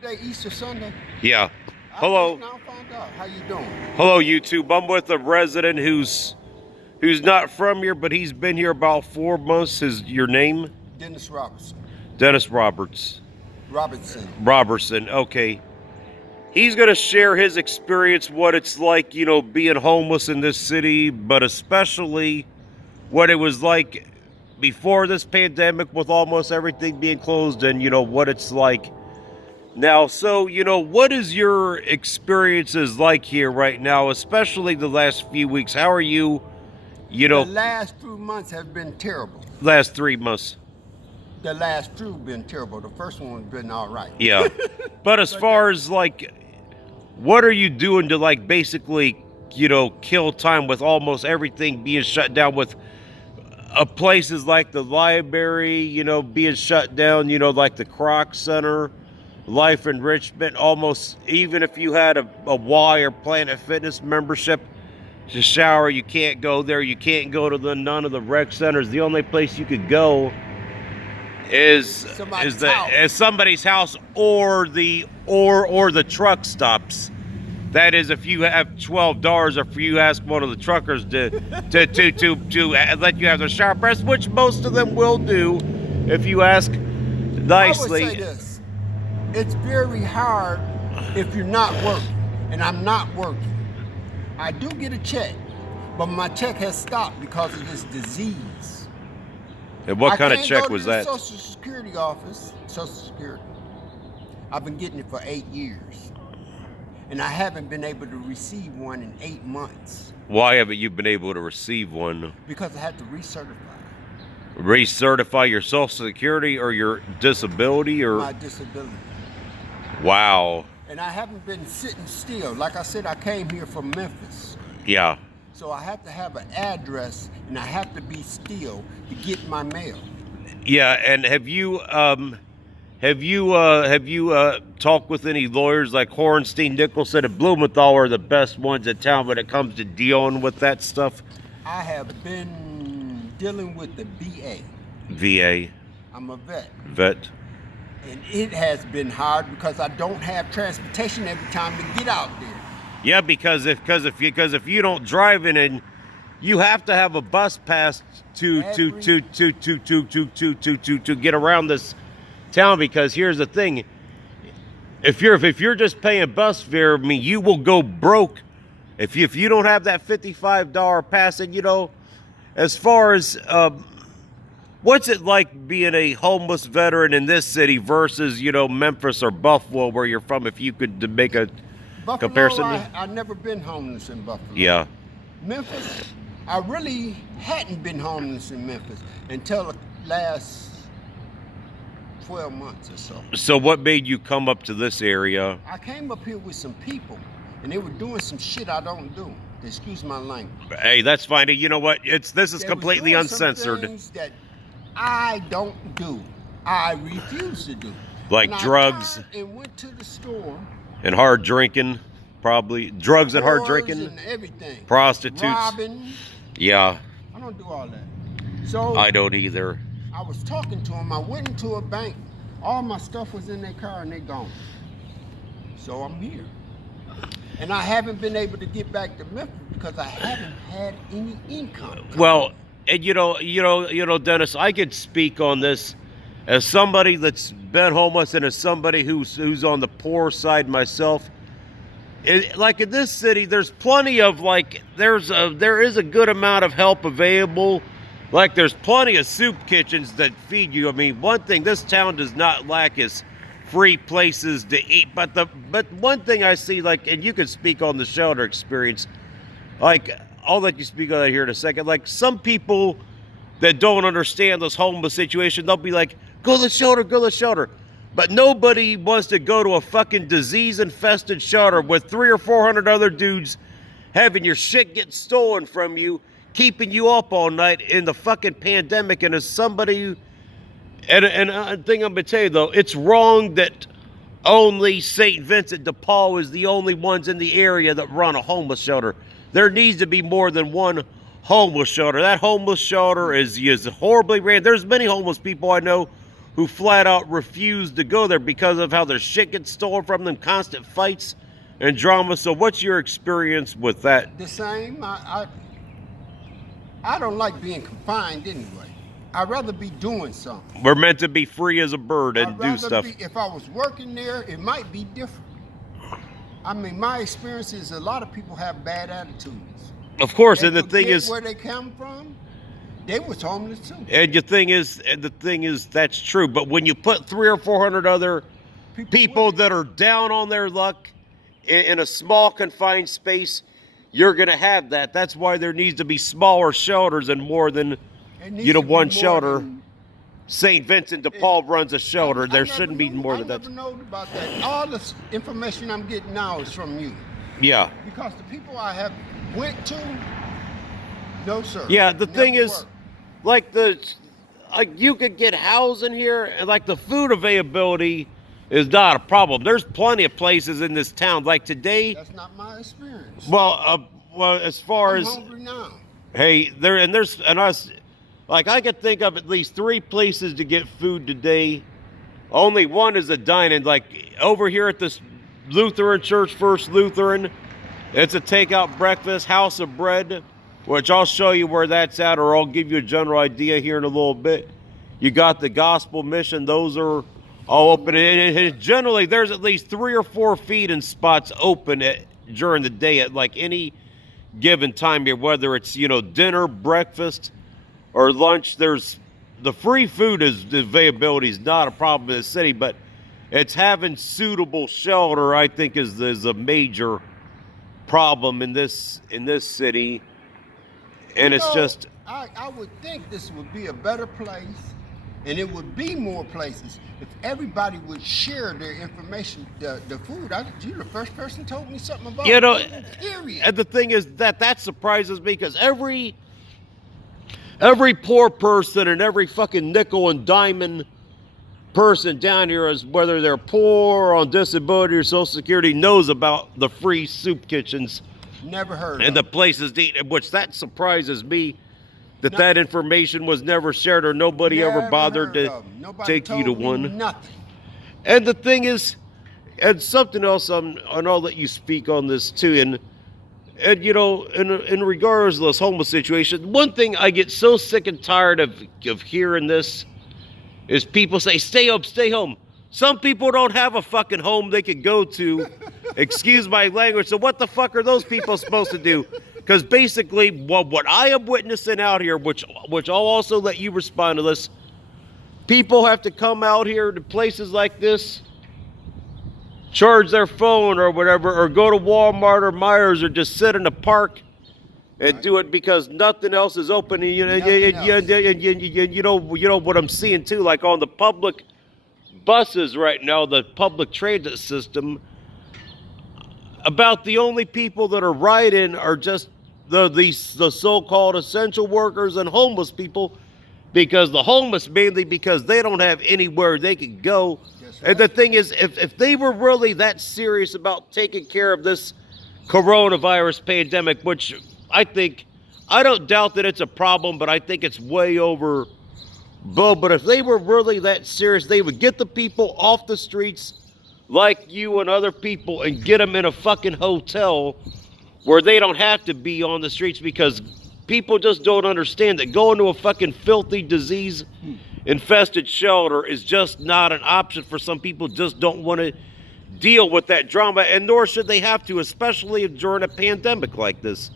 Today, Easter Sunday. Yeah. I Hello. just now found out. How you doing? Hello, YouTube. I'm with a resident who's not from here, but he's been here about 4 months. Is your name? Dennis Robertson. Dennis Roberts. Robertson. Robertson. Okay. He's gonna share his experience, what it's like, being homeless in this city, but especially what it was like before this pandemic with almost everything being closed and what it's like now. So, what is your experiences like here right now, especially the last few weeks? How are you, The last 2 months have been terrible. last 3 months? The last two have been terrible. The first one has been all right. Yeah. But as far as like, what are you doing to like basically, kill time with almost everything being shut down, with places like the library, being shut down, like the Croc Center, Life Enrichment, almost even if you had a Y or Planet Fitness membership to shower, you can't go there. You can't go to none of the rec centers. The only place you could go is somebody's house or the truck stops. That is, if you have $12, or if you ask one of the truckers to let you have the shower press, which most of them will do, if you ask nicely. I would say this: it's very hard if you're not working, and I'm not working. I do get a check, but my check has stopped because of this disease. And what kind of check was that? Social Security office. Social Security. I've been getting it for 8 years. And I haven't been able to receive one in 8 months. Why haven't you been able to receive one? Because I had to recertify. Recertify your Social Security or your disability, or my disability. Wow. And I haven't been sitting still. Like I said, I came here from Memphis. Yeah. So I have to have an address, and I have to be still to get my mail. Yeah, and have you talked with any lawyers? Like Horenstein Nicholson and Blumenthal are the best ones in town when it comes to dealing with that stuff? I have been dealing with the VA. VA. I'm a vet. Vet. And it has been hard because I don't have transportation every time to get out there. Yeah, because if you don't drive in, and you have to have a bus pass to get around this town, because here's the thing: if you're just paying bus fare, I mean, you will go broke if you don't have that $55 pass. And as far as what's it like being a homeless veteran in this city versus Memphis or Buffalo, where you're from? If you could make a Buffalo, comparison. I've never been homeless in Buffalo. Yeah. Memphis, I really hadn't been homeless in Memphis until the last 12 months or so. So what made you come up to this area? I came up here with some people, and they were doing some shit I don't do. Excuse my language. Hey, that's fine. You know what? This is They completely was doing uncensored. Some things that I don't do. I refuse to do. Like and drugs. I and went to the store. And hard drinking, probably. Drugs and hard Whores drinking. and everything. Prostitutes. Robbing. Yeah. I don't do all that. So I don't either. I was talking to them. I went into a bank. All my stuff was in their car and they gone. So I'm here. And I haven't been able to get back to Memphis because I haven't had any income. Well, and Dennis, I could speak on this as somebody that's been homeless and as somebody who's on the poor side myself. Like in this city, there's plenty of there is a good amount of help available. Like there's plenty of soup kitchens that feed you. I mean, one thing this town does not lack is free places to eat. But one thing I see, and you can speak on the shelter experience. I'll let you speak on that here in a second. Like some people that don't understand this homeless situation, they'll be like, go to the shelter, go to the shelter. But nobody wants to go to a fucking disease-infested shelter with 300 or 400 other dudes having your shit get stolen from you, keeping you up all night in the fucking pandemic. And as somebody, and a thing I'm going to tell you, though, it's wrong that only St. Vincent de Paul is the only ones in the area that run a homeless shelter. There needs to be more than one homeless shelter. That homeless shelter is horribly ran. There's many homeless people I know who flat out refuse to go there because of how their shit gets stolen from them, constant fights and drama. So what's your experience with that? The same. I don't like being confined anyway. I'd rather be doing something. We're meant to be free as a bird and I'd do rather stuff. if I was working there, it might be different. I mean, my experience is a lot of people have bad attitudes. Of course, They and the thing forget is, where they come from. They was homeless too. and the thing is, that's true. But when you put 300 or 400 other people with it. that are down on their luck in a small confined space, you're gonna have that. That's why there needs to be smaller shelters and more than It needs to be one more shelter. than- St. Vincent de Paul runs a shelter. I There never shouldn't be knew- more I than that. never know about that. All the information I'm getting now is from you. Yeah. Because the people I have went to, no sir. Yeah, the Never thing is, worked. like you could get housing here, and like the food availability is not a problem. There's plenty of places in this town. Like today, That's not my experience. well, as far I'm as hungry now. hey, like I could think of at least 3 places to get food today. Only one is a dine-in. Like over here at this Lutheran church, First Lutheran, it's a takeout breakfast, House of Bread, which I'll show you where that's at, or I'll give you a general idea here in a little bit. You got the Gospel Mission; those are all open. And generally, there's at least 3 or 4 feeding spots open during the day at like any given time here, whether it's dinner, breakfast, or lunch. There's the free food availability is not a problem in the city, but it's having suitable shelter, I think, is a major problem in this city. And it's just, I would think this would be a better place, and it would be more places if everybody would share their information. The food, you're the first person told me something about food, period. and the thing is that surprises me because every poor person and every fucking nickel and diamond person down here, is whether they're poor or on disability or Social Security, knows about the free soup kitchens. Never heard And of the places to eat, which that surprises me that information was never shared or nobody ever bothered to take you to one. Nothing. And the thing is, and something else, and I'll let you speak on this too. And in regards to this homeless situation, one thing I get so sick and tired of hearing this is people say, "Stay home." Some people don't have a fucking home they could go to. Excuse my language. So what the fuck are those people supposed to do? Because basically, what I am witnessing out here, which I'll also let you respond to this, people have to come out here to places like this, charge their phone or whatever, or go to Walmart or Myers, or just sit in the park and do it because nothing else is open. And you know what I'm seeing too, like on the public buses right now, the public transit system, about the only people that are riding are just the so-called essential workers and homeless people, because the homeless mainly because they don't have anywhere they can go. And the thing is, if they were really that serious about taking care of this coronavirus pandemic, which I don't doubt that it's a problem, but I think it's way over. But if they were really that serious, they would get the people off the streets like you and other people and get them in a fucking hotel where they don't have to be on the streets, because people just don't understand that going to a fucking filthy, disease-infested shelter is just not an option for some people. Just don't want to deal with that drama, and nor should they have to, especially during a pandemic like this.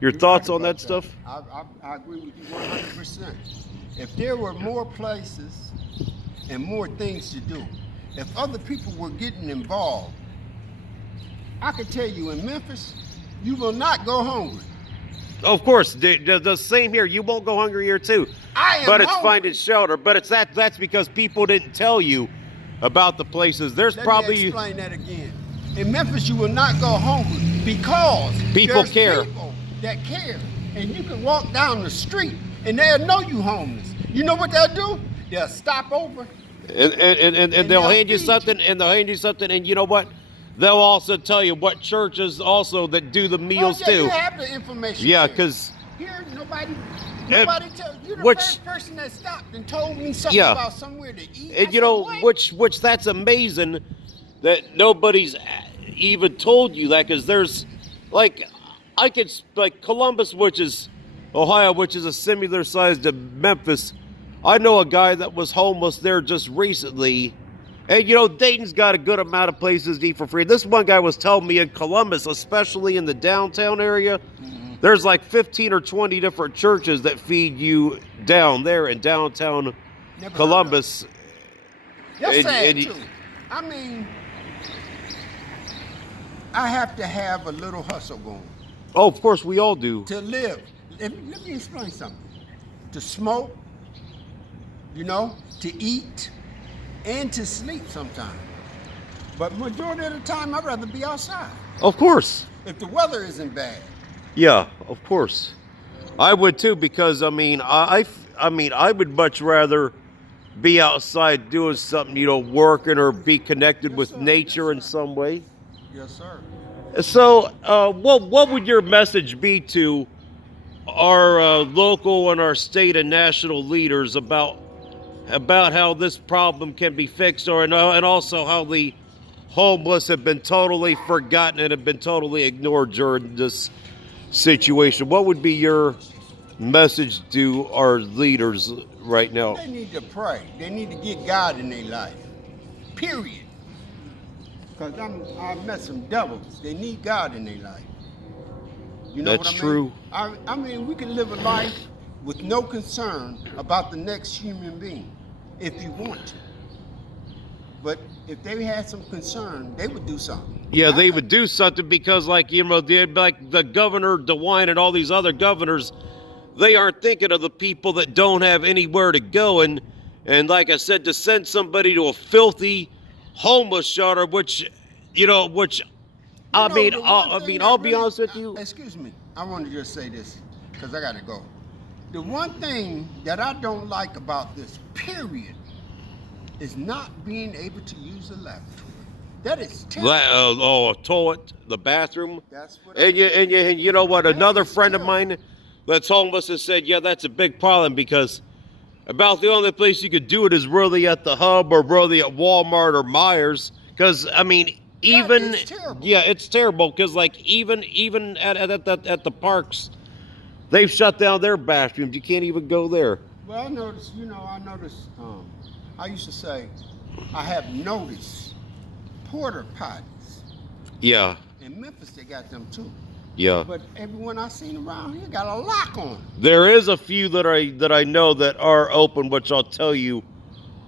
Your thoughts on that stuff? I agree with you 100%. If there were more places and more things to do, if other people were getting involved, I could tell you in Memphis, you will not go hungry. Of course, the same here. You won't go hungry here too. But it's finding shelter. But that's because people didn't tell you about the places. Let me explain that again. In Memphis, you will not go hungry because people there's care. People that care, and you can walk down the street and they'll know you homeless. You know what they'll do? They'll stop over. And they'll hand you something, and you know what? They'll also tell you what churches also that do the meals too. You have the information. Yeah, because here nobody Nobody tell you the which- first person that stopped and told me something Yeah. about somewhere to eat. And I you know, said, "What?" which that's amazing that nobody's even told you that, because there's like like Columbus, which is Ohio, which is a similar size to Memphis. I know a guy that was homeless there just recently. And you know, Dayton's got a good amount of places to eat for free. This one guy was telling me in Columbus, especially in the downtown area, there's like 15 or 20 different churches that feed you down there in downtown Never heard of Columbus. That's And- sad and- too. I mean, I have to have a little hustle going Oh, of course, we all do. to live. Let me explain something. To smoke, you know, to eat, and to sleep sometimes. But majority of the time, I'd rather be outside Of course. if the weather isn't bad. Yeah, of course. I would too, because I mean, I would much rather be outside doing something, you know, working or be connected Yes, with sir. nature Yes, in sir. some way. Yes, sir. So, what would your message be to our local and our state and national leaders about how this problem can be fixed, or and also how the homeless have been totally forgotten and have been totally ignored during this situation? What would be your message to our leaders right now? They need to pray. They need to get God in their life. Period. Because I've met some devils. They need God in their life. You know That's what I true. mean? I mean, we can live a life with no concern about the next human being if you want to. But if they had some concern, they would do something. Yeah, they would do something, because, like, you know, like the governor DeWine and all these other governors, they aren't thinking of the people that don't have anywhere to go. And like I said, to send somebody to a filthy homeless shelter, which, you know, which I You know, mean, the one I thing mean, that I'll be really- honest with you. Excuse me. I want to just say this because I got to go. The one thing that I don't like about this, period, is not being able to use a lavatory. That is terrible. A toilet, the bathroom. That's what And you know what? That Another is friend of terrible. mine that's homeless has said, yeah, that's a big problem, because about the only place you could do it is really at the Hub or really at Walmart or Myers. Because I mean, even is terrible. yeah, it's terrible. Because like even at the parks, they've shut down their bathrooms. You can't even go there. Well, I noticed, I used to say, I have noticed porter potties. Yeah, In Memphis, they got them too. yeah. But everyone I seen around here got a lock on 'em. There is a few that I know that are open, which I'll tell you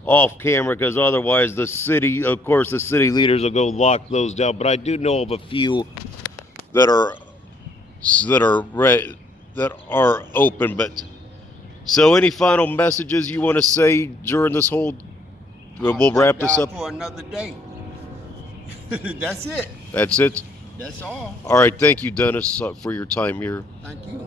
off camera, because otherwise the city leaders will go lock those down. But I do know of a few that are open. But so, any final messages you want to say during this whole? We'll wrap this Thank up. God for another day. That's it. That's it. That's all. All right. Thank you, Dennis, for your time here. Thank you.